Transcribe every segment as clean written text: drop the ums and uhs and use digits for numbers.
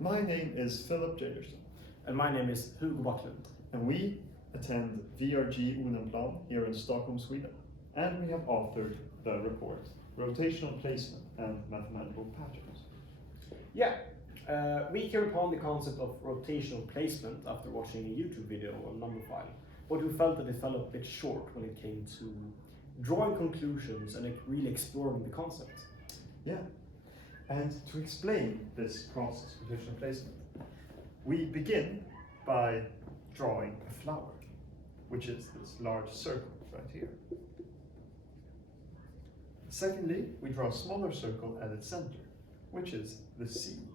My name is Philip Jagerson. And my name is Hugo Backlund. And we attend VRG Unenplan here in Stockholm, Sweden. And we have authored the report, Rotational Placement and Mathematical Patterns. Yeah, we came upon the concept of rotational placement after watching a YouTube video on Numberphile, but we felt that it fell a bit short when it came to drawing conclusions and really exploring the concept. Yeah, and to explain this process of rotational placement, we begin by drawing a flower, which is this large circle right here. Secondly, we draw a smaller circle at its center, which is the seed.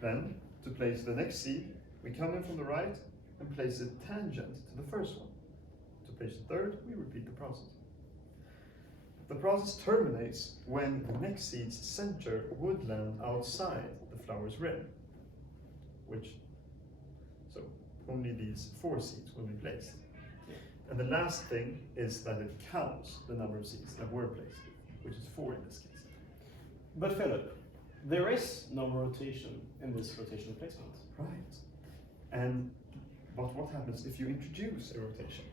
Then, to place the next seed, we come in from the right and place it tangent to the first one. To place the third, we repeat the process. The process terminates when the next seed's center would land outside the flower's rim, so only these 4 seeds will be placed. And the last thing is that it counts the number of seeds that were placed, which is 4 in this case. But Philip, there is no rotation in this rotational placement. Right. But what happens if you introduce a rotation?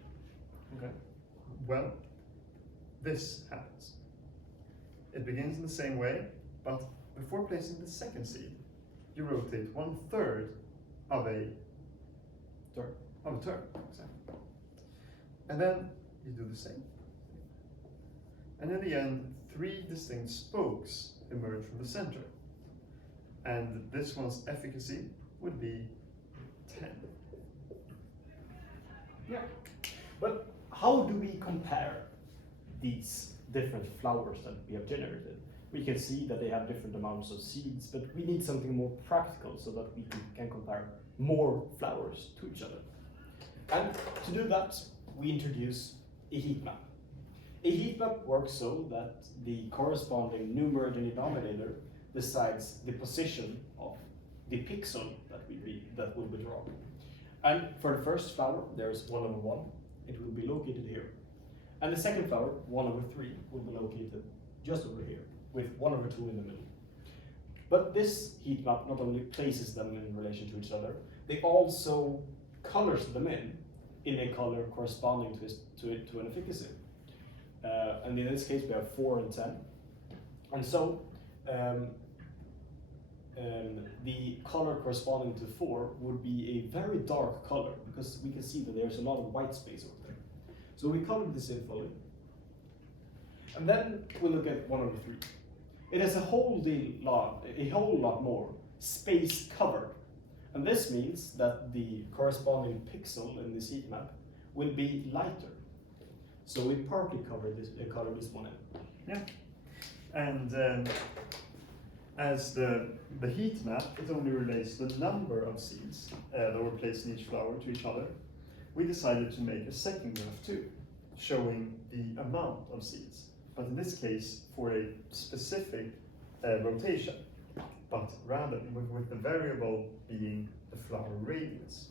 Okay. Well, this happens. It begins in the same way, but before placing the second seed, you rotate 1/3 of a term. Exactly. And then you do the same. And in the end, 3 distinct spokes emerge from the center. And this one's efficacy would be 10. Yeah. But how do we compare these different flowers that we have generated? We can see that they have different amounts of seeds, but we need something more practical so that we can compare more flowers to each other. And to do that, we introduce a heat map. A heat map works so that the corresponding numerator and denominator decides the position of the pixel that will be drawn. And for the first flower, there's 1/1. It will be located here. And the second flower, 1/3, will be located just over here, with 1/2 in the middle. But this heat map not only places them in relation to each other, they also colors them in a color corresponding to an efficacy. And in this case, we have 4 and 10. And so the color corresponding to 4 would be a very dark color, because we can see that there's a lot of white space over there. So we color this in fully. And then we look at 1/3. It has a whole lot more space covered. And this means that the corresponding pixel in this heat map will be lighter. So we partly color this one in. Yeah. And as the heat map, it only relates the number of seeds that were placed in each flower to each other. We decided to make a second graph too, showing the amount of seeds, but in this case for a specific rotation, but rather with the variable being the flower radius.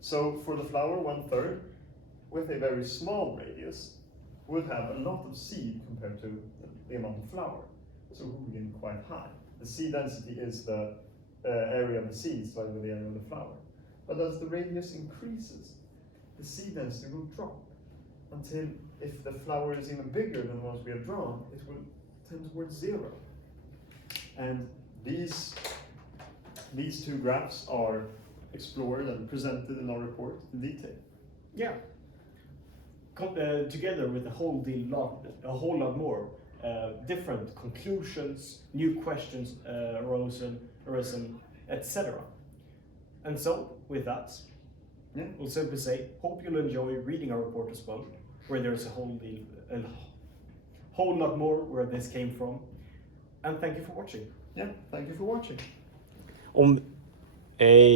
So for the flower 1/3, with a very small radius, would have a lot of seed compared to the amount of flower. So we begin quite high. The seed density is the area of the seeds divided by the area of the flower. But as the radius increases, the seed density will drop until, if the flower is even bigger than the ones we have drawn, it will tend towards 0. And these 2 graphs are explored and presented in our report in detail. Yeah. Together with a whole lot more different conclusions, new questions arisen, etc. And so, with that, we'll simply say, hope you'll enjoy reading our report as well, where there's a whole lot more where this came from. And thank you for watching. Yeah, thank you for watching.